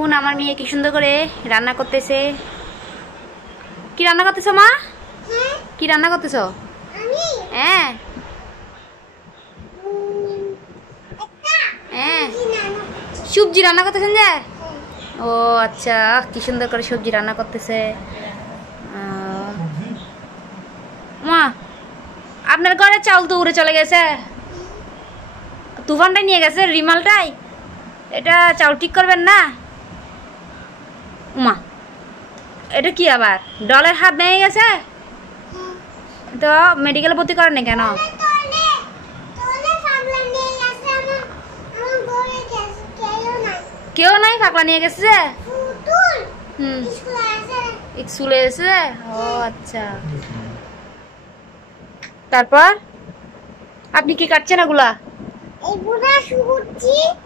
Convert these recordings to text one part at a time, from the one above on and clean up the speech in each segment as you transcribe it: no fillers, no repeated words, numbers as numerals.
দেখুন আমার মেয়ে কি সুন্দর করে রান্না করতেছে। কি রান্না করতেছো মা? কি রান্না করতেছো? হ্যাঁ হ্যাঁ সবজি রান্না করতেছেন যে? ও আচ্ছা, কি সুন্দর করে সবজি রান্না করতেছে। মা আপনার ঘরে চাউল তো উড়ে চলে গেছে, তুফানটাই নিয়ে গেছে, রিমালটাই। এটা চাউল ঠিক করবেন না? মা এটা কি আবার ডলের হাত ভেঙে গেছে? তো মেডিকেলে ভর্তি করেন না কেন? কেউ নাই, পাগলা নিয়ে গেছে। স্কুলে এসে। ও আচ্ছা, তারপর আপনি কি কাটছেন এগুলা?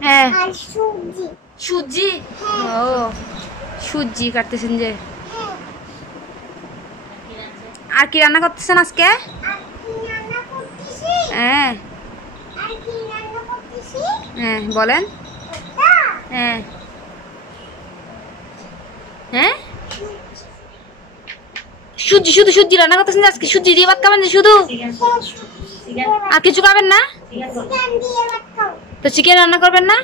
হ্যাঁ সুজি। ও সুজি কাটতেছেন যে। আর কি রান্না করতেছেন আজকে? হ্যাঁ হ্যাঁ বলেন। হ্যাঁ হ্যাঁ সুজি, শুধু সুজি রান্না করতেছেন আজকে? সুজি দিয়ে ভাত খাবেন শুধু? আর কিছু খাবেন না? তো চিকেন রান্না করবেন না?